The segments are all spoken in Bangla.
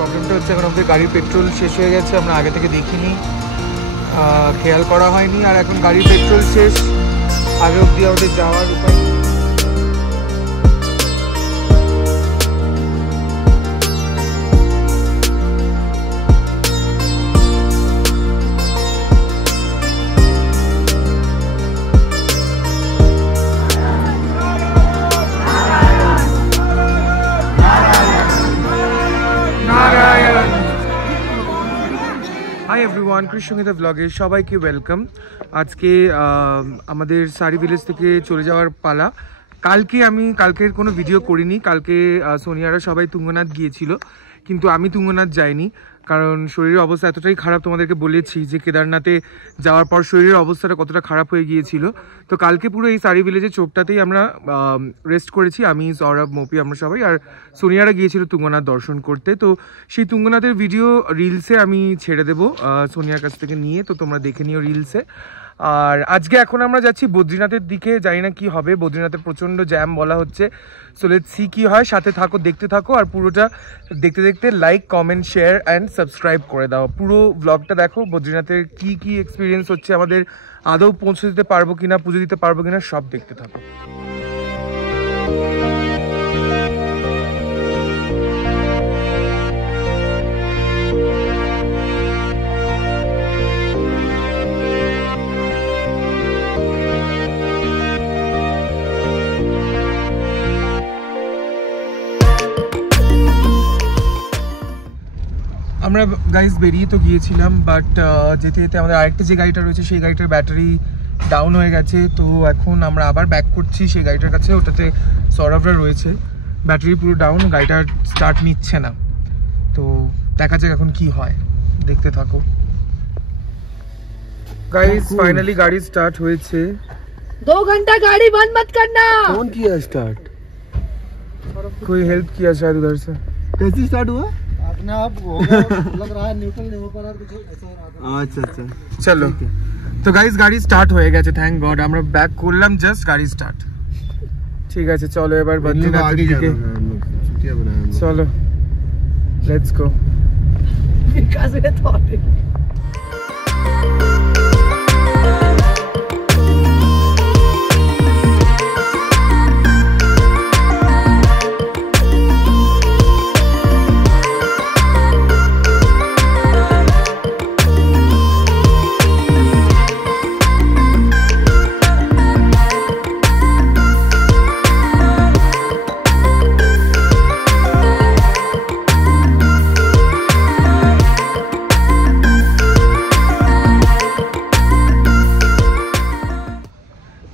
প্রবলেমটা হচ্ছে এখন আমাদের গাড়ির পেট্রোল শেষ হয়ে গেছে, আমরা আগে থেকে দেখিনি, খেয়াল করা হয়নি, আর এখন গাড়ির পেট্রোল শেষ, আগে অবধি আমাদের যাওয়ার উপায়। হাই এভরিওয়ান, কৃষ্ণগীতা ব্লগে সবাইকে ওয়েলকাম। আজকে আমাদের সারি ভিলেজ থেকে চলে যাওয়ার পালা। কালকের কোনো ভিডিও করিনি, কালকে সোনিয়ারা সবাই তুঙ্গনাথ গিয়েছিল, কিন্তু আমি তুঙ্গনাথ যাইনি, কারণ শরীরের অবস্থা এতটাই খারাপ। তোমাদেরকে বলেছি যে কেদারনাথে যাওয়ার পর শরীরের অবস্থাটা কতটা খারাপ হয়ে গিয়েছিল। তো কালকে পুরো এই সারি ভিলেজের চোপটাতেই আমরা রেস্ট করেছি, আমি, সৌরভ, মপি, আমরা সবাই। আর সোনিয়ারা গিয়েছিল তুঙ্গনাথ দর্শন করতে। তো সেই তুঙ্গনাথের ভিডিও রিলসে আমি ছেড়ে দেবো সোনিয়ার কাছ থেকে নিয়ে, তো তোমরা দেখে নিও রিলসে। আর আজকে এখন আমরা যাচ্ছি বদ্রীনাথের দিকে, জানি না কি হবে, বদ্রীনাথের প্রচণ্ড জ্যাম বলা হচ্ছে। সো লেটস সি কি হয়, সাথে থাকো, দেখতে থাকো, আর পুরোটা দেখতে দেখতে like, comment, share and subscribe করে দাও। পুরো ব্লগটা দেখো, বদ্রীনাথের কি এক্সপিরিয়েন্স হচ্ছে আমাদের, আদৌ পৌঁছে দিতে পারবো কিনা, পুজো দিতে পারবো কিনা, সব দেখতে থাকো। আমরা গাইজ বেরিয়ে তো গিয়েছিলাম, বাট যেতে যেতে আমাদের আরেকটা যে গাড়িটা রয়েছে সেই গাড়িটার ব্যাটারি ডাউন হয়ে গেছে। তো এখন আমরা আবার ব্যাক করছি সেই গাড়িটার কাছে, ওটাতে সৌরভরা রয়েছে, ব্যাটারি পুরো ডাউন, গাড়িটা স্টার্ট নিচ্ছে না। তো দেখা যাক এখন কি হয়, দেখতে থাকো। গাইজ ফাইনালি গাড়ি স্টার্ট হয়েছে। 2 घंटा गाड़ी बंद मत करना। कौन किया स्टार्ट? कोई हेल्प किया शायद उधर से। कैसे स्टार्ट हुआ? अपने आप होगा, लग रहा है न्यूट्रल नहीं हो पा रहा, कुछ ऐसा रहा। अच्छा अच्छा, চলো। তো গাইজ গাড়ি স্টার্ট হয়ে গেছে, থ্যাংক গড। আমরা ব্যাক করলাম, জাস্ট গাড়ি স্টার্ট। ঠিক আছে, চলো এবার বদ্রীনাথের দিকে। চলো, লেটস গো। विकास में तो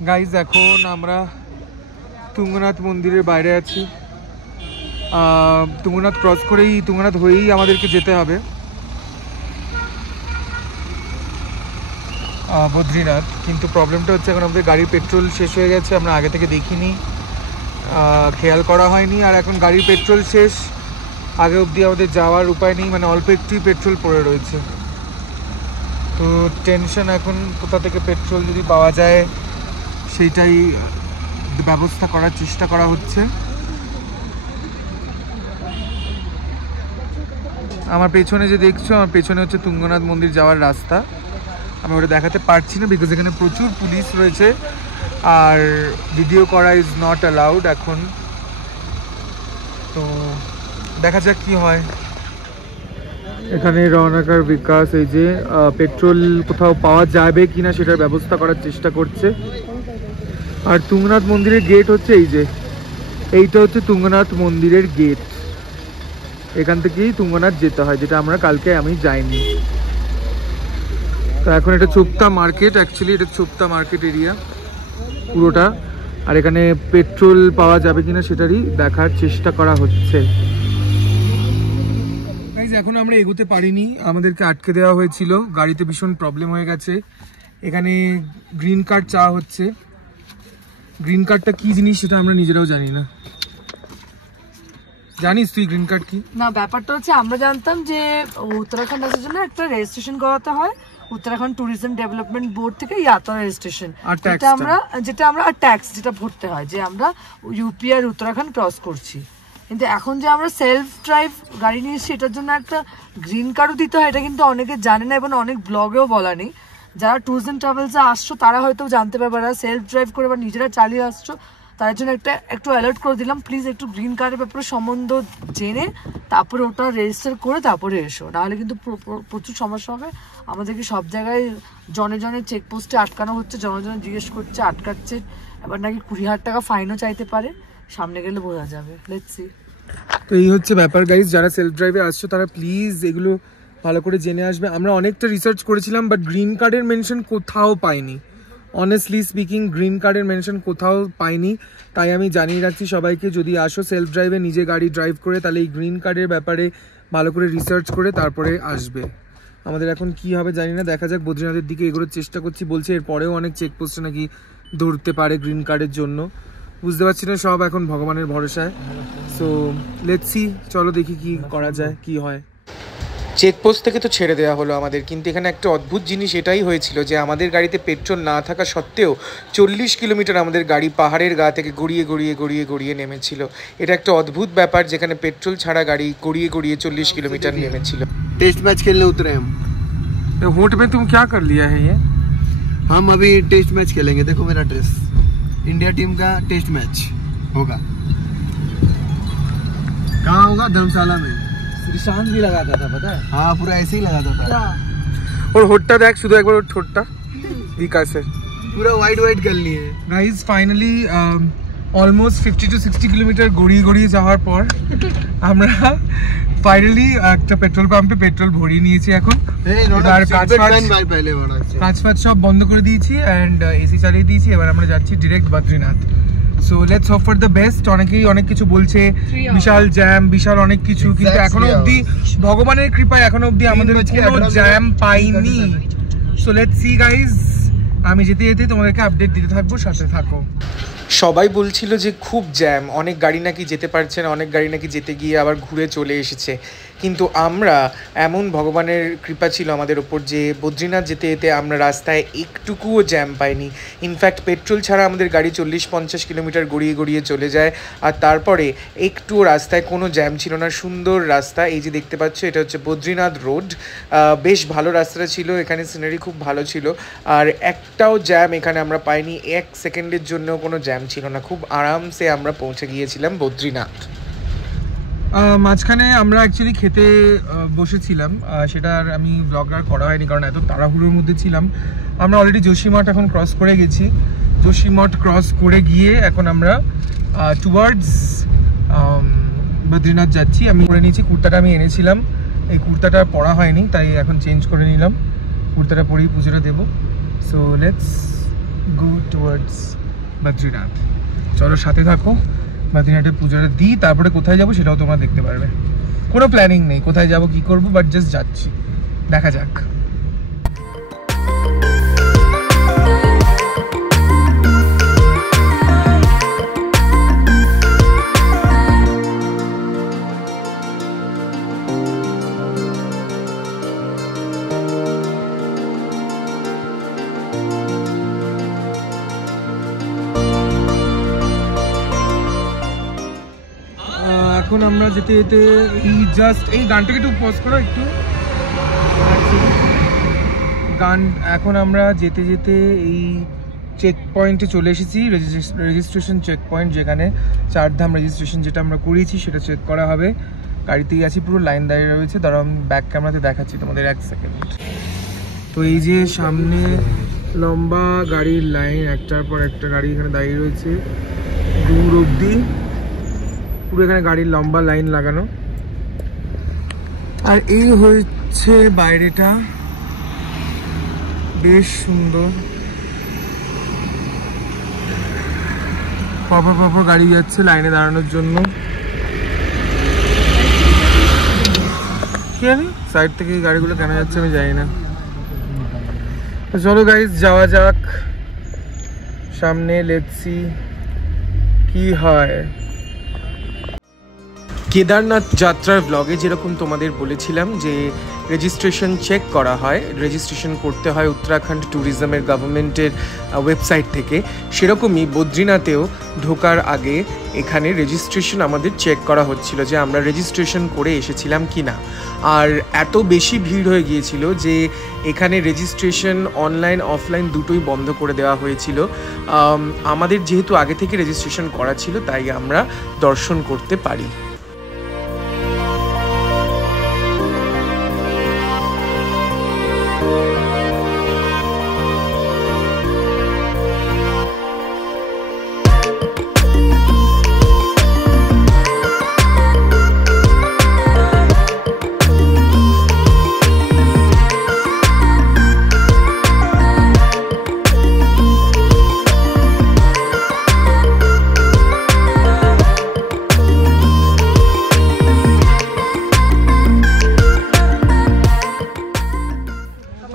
গাইজ এখন আমরা তুঙ্গনাথ মন্দিরের বাইরে আছি। তুঙ্গনাথ ক্রস করেই, তুঙ্গনাথ হয়েই আমাদেরকে যেতে হবে বদ্রীনাথ। কিন্তু প্রবলেমটা হচ্ছে এখন আমাদের গাড়ির পেট্রোল শেষ হয়ে গেছে, আমরা আগে থেকে দেখিনি, খেয়াল করা হয়নি, আর এখন গাড়ির পেট্রোল শেষ, আগে অবধি আমাদের যাওয়ার উপায় নেই, মানে অল্প একটুই পেট্রোল পড়ে রয়েছে। তো টেনশন এখন, কোথা থেকে পেট্রোল যদি পাওয়া যায় সেইটাই ব্যবস্থা করার চেষ্টা করা হচ্ছে। আমার পেছনে যে দেখছো, আমার পেছনে হচ্ছে তুঙ্গনাথ মন্দির যাওয়ার রাস্তা। আমি ওটা দেখাতে পারছি না বিকজ এখানে প্রচুর পুলিশ রয়েছে, আর ভিডিও করা ইজ নট অ্যালাউড এখন। তো দেখা যাক কি হয়। এখানে রৌনক আর বিকাশ এই যে পেট্রোল কোথাও পাওয়া যাবে কিনা সেটার ব্যবস্থা করার চেষ্টা করছে। আর তুঙ্গনাথ মন্দিরের গেট হচ্ছে এই যে, এইটা হচ্ছে তুঙ্গনাথ মন্দিরের গেট, এখান থেকেই তুঙ্গনাথ যেতে হয়, যেটা আমি যাইনি। তো এখন এটা চোপতা মার্কেট, অ্যাকচুয়ালি এটা চোপতা মার্কেট এরিয়া পুরোটা, আর এখানে পেট্রোল পাওয়া যাবে কিনা সেটারই দেখার চেষ্টা করা হচ্ছে। এখন আমরা এগোতে পারিনি, আমাদেরকে আটকে দেওয়া হয়েছিল, গাড়িতে ভীষণ প্রবলেম হয়ে গেছে। এখানে গ্রিন কার্ড চাওয়া হচ্ছে, গ্রিন কার্ডটা কি জিনিস সেটা আমরা নিজেরাও জানি না। জানিস তুই গ্রিন কার্ড কি? না, ব্যাপারটা হচ্ছে আমরা জানতাম যে উত্তরাখণ্ড আসার জন্য একটা রেজিস্ট্রেশন করাতে হয় উত্তরাখণ্ড ট্যুরিজম ডেভেলপমেন্ট বোর্ড থেকে, যাত্রা রেজিস্ট্রেশন, যেটা আমরা ট্যাক্স যেটা ভরতে হয়, যে আমরা ইউপি আর উত্তরাখণ্ড ক্রস করছি। কিন্তু এখন যে আমরা সেলফ ড্রাইভ গাড়ি নিয়েছি এটার জন্য একটা গ্রিন কার্ডও দিতে হয়, এটা কিন্তু অনেকে জানে না এবং অনেক ব্লগেও বলা নেই। যারা ট্যুরস অ্যান্ড ট্রাভেলসে আসছো তারা হয়তো জানতে পারবে, যারা সেলফ ড্রাইভ করে বা নিজেরা চালিয়ে আসছো তার জন্য একটু অ্যালার্ট করে দিলাম, প্লিজ একটু গ্রিন কার্ডের ব্যাপারে সম্বন্ধ জেনে তারপরে ওটা রেজিস্টার করে তারপরে এসো, নাহলে কিন্তু প্রচুর সমস্যা হবে। আমাদেরকে সব জায়গায় জনে জনে চেকপোস্টে আটকানো হচ্ছে, জনে জনে জিজ্ঞেস করছে, আটকাচ্ছে, এবার নাকি 20,000 টাকা ফাইনও চাইতে পারে, সামনে গেলে বোঝা যাবে। Let's see. তো এই হচ্ছে ব্যাপার গাইজ, যারা সেলফ ড্রাইভে আসছো তারা প্লিজ এগুলো ভালো করে জেনে আসবে। আমরা অনেকটা রিসার্চ করেছিলাম বাট গ্রিন কার্ডের মেনশন কোথাও পাইনি, অনেস্টলি স্পিকিং গ্রিন কার্ডের মেনশন কোথাও পাইনি। তাই আমি জানিয়ে রাখছি সবাইকে, যদি আসো সেলফ ড্রাইভে নিজে গাড়ি ড্রাইভ করে তাহলে এই গ্রিন কার্ডের ব্যাপারে ভালো করে রিসার্চ করে তারপরে আসবে। আমাদের এখন কি হবে জানি না, দেখা যাক। বদ্রীনাথের দিকে এগুলোর চেষ্টা করছি, বলছে এরপরেও অনেক চেকপোস্টে নাকি ধরতে পারে গ্রিন কার্ডের জন্য, বুঝতে পারছি না, সব এখন ভগবানের ভরসায়। সো লেটস সি, চলো দেখি কি করা যায়, কি হয়। চেকপোস্ট থেকে তো ছেড়ে দেওয়া হলো আমাদের, কিন্তু এখানে একটা অদ্ভুত জিনিস এটাই হয়েছিল যে আমাদের গাড়িতে পেট্রোল না থাকা সত্ত্বেও 40 কিলোমিটার আমাদের গাড়ি পাহাড়ের গা থেকে গড়িয়ে গড়িয়ে গড়িয়ে গড়িয়ে নেমেছিল। এটা একটা অদ্ভুত ব্যাপার, যেখানে পেট্রোল ছাড়া গাড়ি গড়িয়ে গড়িয়ে 40 কিলোমিটার নেমেছিল। टेस्ट मैच खेलने उतरे हम। होट में तुम क्या कर लिया है ये? हम अभी टेस्ट मैच खेलेंगे, देखो मेरा ड्रेस, इंडिया टीम का टेस्ट मैच होगा। कहाँ होगा? धर्मशाला में। निशांत भी लगाता था पता है। हाँ पूरा ऐसे ही लगाता था। और होटटा देख, शुद्ध एक बार होटटा विकास है, पूरा वाइट वाइट कर लिए। Guys finally almost 50 to 60 kilometre গড়িয়ে গড়িয়ে যাওয়ার পর আমরা ফাইনালি একটা পেট্রোল পাম্পে পেট্রোল ভরিয়ে নিয়েছি। এখন এবার কাজ ফাজ সব বন্ধ করে দিয়েছি অ্যান্ড এসি চালিয়ে দিয়েছি। এবার আমরা যাচ্ছি direct Badrinath. So let's hope for the best. অনেকেই অনেক কিছু বলছে, বিশাল জ্যাম, বিশাল অনেক কিছু, কিন্তু এখনো অবধি ভগবানের কৃপায় এখনো অবধি আমাদের কোনো জ্যাম পাইনি। সো লেটস সি গাইজ, আমি যেতে যেতে তোমাদেরকে আপডেট দিতে থাকবো, সাথে থাকো। সবাই বলছিল যে খুব জ্যাম, অনেক গাড়ি নাকি যেতে পারছে না, অনেক গাড়ি নাকি যেতে গিয়ে আবার ঘুরে চলে এসেছে। কিন্তু আমরা, এমন ভগবানের কৃপা ছিল আমাদের ওপর যে বদ্রীনাথ যেতে যেতে আমরা রাস্তায় একটুকুও জ্যাম পাইনি। ইনফ্যাক্ট পেট্রোল ছাড়া আমাদের গাড়ি 40-50 কিলোমিটার গড়িয়ে গড়িয়ে চলে যায়, আর তারপরে একটুও রাস্তায় কোনো জ্যাম ছিল না। সুন্দর রাস্তা, এই যে দেখতে পাচ্ছ এটা হচ্ছে বদ্রীনাথ রোড। বেশ ভালো রাস্তাটা ছিল, এখানে সিনারি খুব ভালো ছিল, আর একটাও জ্যাম এখানে আমরা পাইনি, 1 সেকেন্ডের জন্য কোনো জ্যাম ছিল না। খুব আরামসে আমরা পৌঁছে গিয়েছিলাম বদ্রীনাথ। মাঝখানে আমরা অ্যাকচুয়ালি খেতে বসেছিলাম, সেটা আর আমি ব্লগ আর করা হয়নি কারণ এত তাড়াহুড়োর মধ্যে ছিলাম। আমরা অলরেডি যোশীমঠ এখন ক্রস করে গেছি। যোশীমঠ ক্রস করে গিয়ে এখন আমরা টুয়ার্ডস বদ্রীনাথ যাচ্ছি। আমি পরে নিয়েছি, কুর্তাটা আমি এনেছিলাম, এই কুর্তাটা পরা হয়নি তাই এখন চেঞ্জ করে নিলাম, কুর্তাটা পরেই পুজোটা দেবো। So let's go towards Badrinath. চলো সাথে থাকো, বদ্রীনাথের পুজোটা দিই, তারপরে কোথায় যাবো সেটাও তোমরা দেখতে পারবে। কোনো প্ল্যানিং নেই কোথায় যাবো কি করবো, বাট জাস্ট যাচ্ছি, দেখা যাক। এখন আমরা যেতে যেতে এই জাস্ট এই গানটাকে একটু পজ করো একটু গান। এখন আমরা যেতে যেতে এই চেক পয়েন্টে চলে এসেছি, রেজিস্ট্রেশন চেক পয়েন্ট, যেখানে চারধাম রেজিস্ট্রেশন যেটা আমরা করিয়েছি সেটা চেক করা হবে। গাড়িতেই আছি, পুরো লাইন দাঁড়িয়ে রয়েছে, তারা আমি ব্যাক ক্যামেরাতে দেখাচ্ছি তোমাদের 1 সেকেন্ড। তো এই যে সামনে লম্বা গাড়ির লাইন, একটার পর একটা গাড়ি এখানে দাঁড়িয়ে রয়েছে দূর অবধি, পুরো এখানে গাড়ির লম্বা লাইন লাগানো। আর এই হচ্ছে বাইরেটা, বেশ সুন্দর, পরপর পরপর গাড়ি যাচ্ছে লাইনে দাঁড়ানোর জন্য। কি জানি সাইড থেকে এই গাড়িগুলো কেন যাচ্ছে আমি জানি না। চলো গাইস যাওয়া যাক সামনে, লেটস সি কি হয়। কেদারনাথ যাত্রার ব্লগে যেরকম তোমাদের বলেছিলাম যে রেজিস্ট্রেশন চেক করা হয়, রেজিস্ট্রেশন করতে হয় উত্তরাখণ্ড ট্যুরিজমের গভর্নমেন্টের ওয়েবসাইট থেকে, সেরকমই বদ্রীনাথেও ঢোকার আগে এখানে রেজিস্ট্রেশন আমাদের চেক করা হচ্ছিল যে আমরা রেজিস্ট্রেশন করে এসেছিলাম কি না। আর এত বেশি ভিড় হয়ে গিয়েছিল যে এখানে রেজিস্ট্রেশন অনলাইন অফলাইন দুটোই বন্ধ করে দেওয়া হয়েছিল। আমাদের যেহেতু আগে থেকে রেজিস্ট্রেশন করা ছিল তাই আমরা দর্শন করতে পারি।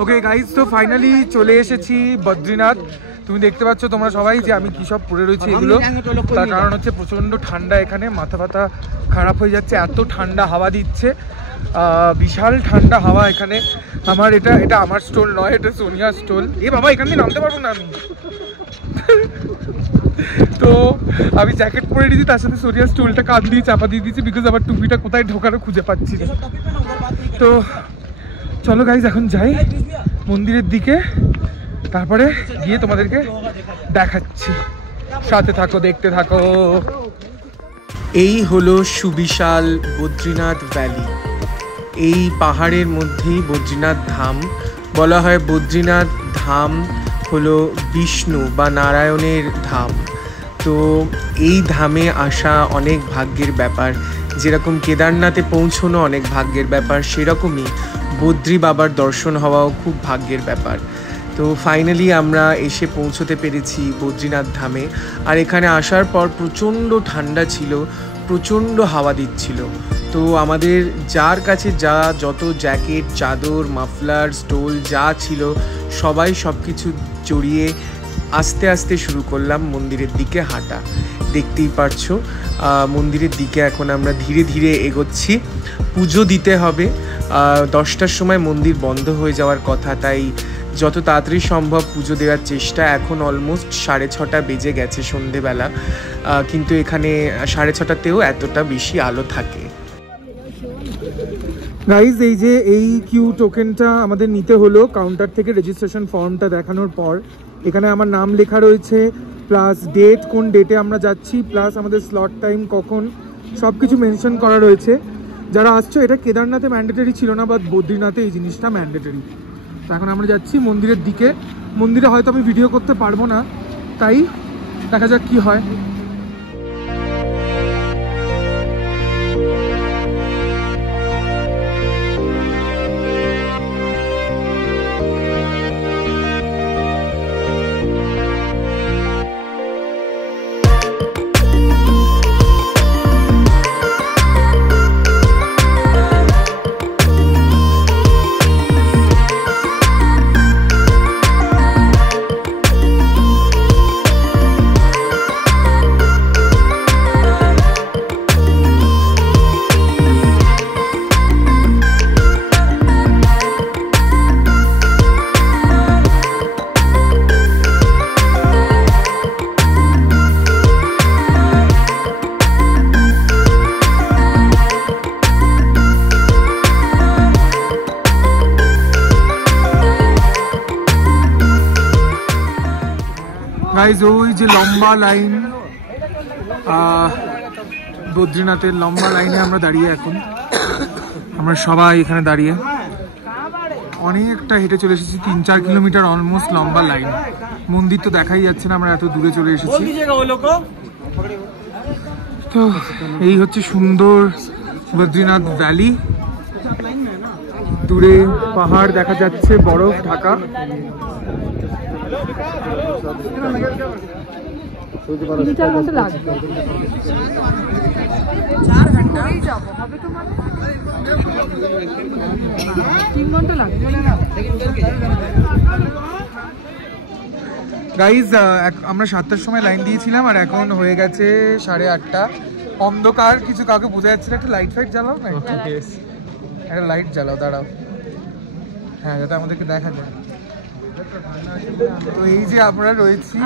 ওকে গাইজ, তো ফাইনালি চলে এসেছি বদ্রীনাথ। তুমি দেখতে পাচ্ছ তোমরা সবাই যে আমি কী সব পরে রয়েছি এগুলো, তার কারণ হচ্ছে প্রচণ্ড ঠান্ডা এখানে, মাথা ফাতা খারাপ হয়ে যাচ্ছে, এত ঠান্ডা হাওয়া দিচ্ছে, বিশাল ঠান্ডা হাওয়া এখানে। আমার এটা আমার স্টোল নয়, এটা সোনিয়ার স্টোল। এ বাবা, এখান দিয়ে নামতে পারবো না আমি। তো আমি জ্যাকেট পরে দিয়েছি, তার সাথে সোনিয়ার স্টোলটা কাঁধ দিয়ে চাপা দিয়ে দিয়েছি, বিকজ আবার টুপিটা কোথায় ঢোকারও খুঁজে পাচ্ছি না। তো চলো গাইজ এখন যাই মন্দিরের দিকে, তারপরে গিয়ে তোমাদেরকে দেখাচ্ছি, সাথে থাকো, দেখতে থাকো। এই হলো সুবিশাল বদ্রীনাথ ভ্যালি। এই পাহাড়ের মধ্যেই বদ্রীনাথ ধাম। বলা হয় বদ্রীনাথ ধাম হলো বিষ্ণু বা নারায়ণের ধাম। তো এই ধামে আসা অনেক ভাগ্যের ব্যাপার, যেরকম কেদারনাথে পৌঁছানো অনেক ভাগ্যের ব্যাপার, সেরকমই বদ্রী বাবার দর্শন হওয়াও খুব ভাগ্যের ব্যাপার। তো ফাইনালি আমরা এসে পৌঁছতে পেরেছি বদ্রীনাথ ধামে। আর এখানে আসার পর প্রচণ্ড ঠান্ডা ছিল, প্রচণ্ড হাওয়া দিচ্ছিল। তো আমাদের যার কাছে যত জ্যাকেট, চাদর, মাফলার, স্টোল যা ছিল সবাই সব কিছু জড়িয়ে আস্তে আস্তে শুরু করলাম মন্দিরের দিকে হাঁটা। দেখতেই পারছো মন্দিরের দিকে এখন আমরা ধীরে ধীরে এগোচ্ছি। পুজো দিতে হবে, 10টার সময় মন্দির বন্ধ হয়ে যাওয়ার কথা, তাই যত তাড়াতাড়ি সম্ভব পুজো দেওয়ার চেষ্টা। এখন অলমোস্ট 6:30 বেজে গেছে সন্ধেবেলা, কিন্তু এখানে 6:30তেও এতটা বেশি আলো থাকে। গাইজ, এই যে এই কিউ টোকেনটা আমাদের নিতে হলো কাউন্টার থেকে রেজিস্ট্রেশন ফর্মটা দেখানোর পর। এখানে আমার নাম লেখা রয়েছে, প্লাস ডেট, কোন ডেটে আমরা যাচ্ছি, প্লাস আমাদের স্লট টাইম কখন, সব কিছু মেনশন করা রয়েছে। যারা আসছো, এটা কেদারনাথে ম্যান্ডেটরি ছিল না, বাট বদ্রীনাথে এই জিনিসটা ম্যান্ডেটরি। তো এখন আমরা যাচ্ছি মন্দিরের দিকে। মন্দিরে হয়তো আমি ভিডিও করতে পারবো না, তাই দেখা যাক কি হয়। গাইজ, ওই যে লম্বা লাইন, বদ্রীনাথের লম্বা লাইনে আমরা দাঁড়িয়ে এখন। আমরা সবাই এখানে দাঁড়িয়ে অনেকটা হেঁটে চলে এসেছি, 3-4 কিলোমিটার অলমোস্ট লম্বা লাইন। মন্দির তো দেখাই যাচ্ছে না, আমরা এত দূরে চলে এসেছি। তো এই হচ্ছে সুন্দর বদ্রীনাথ ভ্যালি। দূরে পাহাড় দেখা যাচ্ছে, বরফ ঢাকা। গাইজ, আমরা 7টার সময় লাইন দিয়েছিলাম আর এখন হয়ে গেছে 8:30। অন্ধকার, কিছু কাউকে বোঝা যাচ্ছে না। একটা লাইট ফাইট জ্বালাও না, একটা লাইট জ্বালাও, দাঁড়াও। হ্যাঁ, যাতে আমাদেরকে দেখা যায়। তো এই যে আমরা রয়েছি,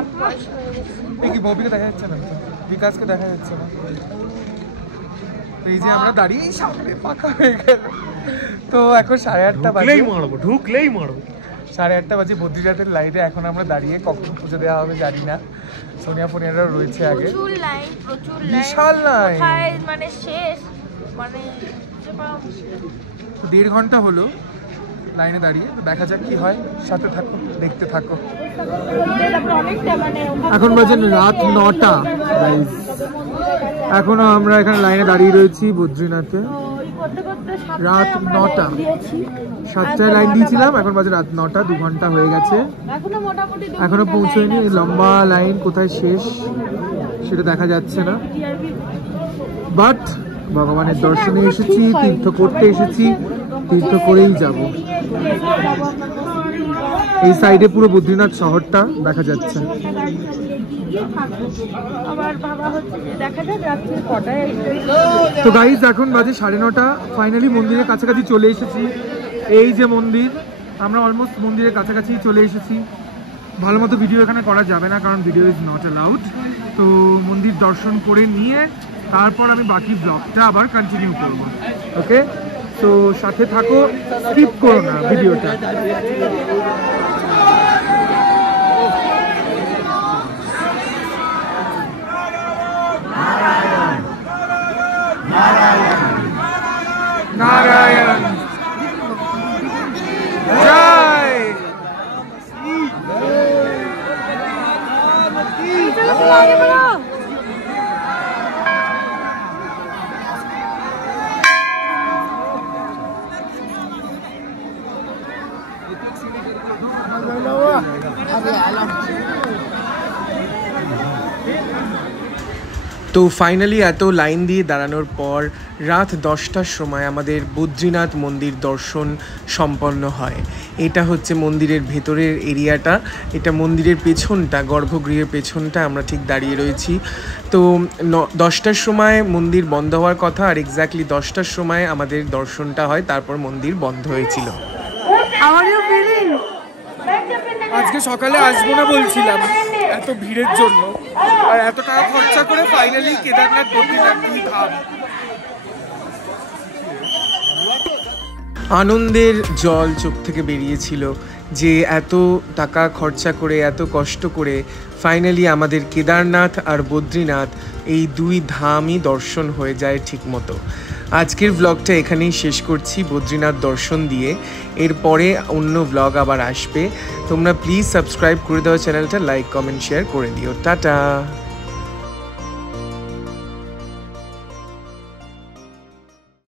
এই কি ববিকে দেখা যাচ্ছে না, বিকাশকে দেখা যাচ্ছে না। তো এই যে আমরা দাঁড়িয়ে সামনে ফাঁকা হয়ে গেল। তো এখন 8:30 বাজে, ঢুকলেই মারবো। 8:30 বাজে বদ্রীনাথের লাইনে এখন আমরা দাঁড়িয়ে, কখন পুজো দেওয়া হবে জানি না। সোনিয়া ফোনিয়ারা রয়েছে আগে, প্রচুর বিশাল লাইন, মানে শেষ মানে 1.5 ঘন্টা হলো লাইনে দাঁড়িয়ে। দেখা যাক কি হয়, সাথে থাকো, দেখতে থাকো। এখন বাজে রাত 9টা, এখনো আমরা এখানে লাইনে দাঁড়িয়ে রয়েছি বদ্রীনাথে। রাত 9টা, 7টায় লাইন দিয়েছিলাম, এখন বাজে রাত 9টা, 2 ঘন্টা হয়ে গেছে, এখনো পৌঁছয়নি। লম্বা লাইন কোথায় শেষ সেটা দেখা যাচ্ছে না, বাট ভগবানের দর্শনে এসেছি, তীর্থ করতে এসেছি, তীর্থ করেই যাব। এই সাইডে পুরো বদ্রীনাথ শহরটা দেখা যাচ্ছে। তো গাইজ এখন বাজে 9:30, ফাইনালি মন্দিরের কাছাকাছি চলে এসেছি। এই যে মন্দির, আমরা অলমোস্ট মন্দিরের কাছাকাছি চলে এসেছি। ভালো মতো ভিডিও এখানে করা যাবে না, কারণ ভিডিও ইজ নট অ্যালাউড। তো মন্দির দর্শন করে নিয়ে তারপর আমি বাকি ব্লগটা আবার কন্টিনিউ করব। ওকে, তো সাথে থাকো, স্কিপ করো না ভিডিওটা। নারায়ণ জয়। তো ফাইনালি এত লাইন দিয়ে দাঁড়ানোর পর রাত 10টার সময় আমাদের বদ্রীনাথ মন্দির দর্শন সম্পন্ন হয়। এটা হচ্ছে মন্দিরের ভেতরের এরিয়াটা, এটা মন্দিরের পেছনটা, গর্ভগৃহের পেছনটা আমরা ঠিক দাঁড়িয়ে রয়েছি। তো 10টার সময় মন্দির বন্ধ হওয়ার কথা, আর এক্স্যাক্টলি 10টার সময় আমাদের দর্শনটা হয়, তারপর মন্দির বন্ধ হয়েছিল। আজকে সকালে আসবো না বলছিলাম এত ভিড়ের জন্য, আর এত টাকা খরচা করে ফাইনালি কেদারনাথ বদ্রীনাথ দুই ধাম। আনন্দের জল চোখ থেকে বেরিয়েছিল যে এত টাকা খরচা করে, এত কষ্ট করে ফাইনালি আমাদের কেদারনাথ আর বদ্রীনাথ এই দুই ধামই দর্শন হয়ে যায় ঠিকমতো। আজকের ব্লগটা এখানেই শেষ করছি বদ্রীনাথ দর্শন দিয়ে। এরপরে অন্য ব্লগ আবার আসবে। তোমরা প্লিজ সাবস্ক্রাইব করে দাও চ্যানেলটা, লাইক কমেন্ট শেয়ার করে দিও। টাটা।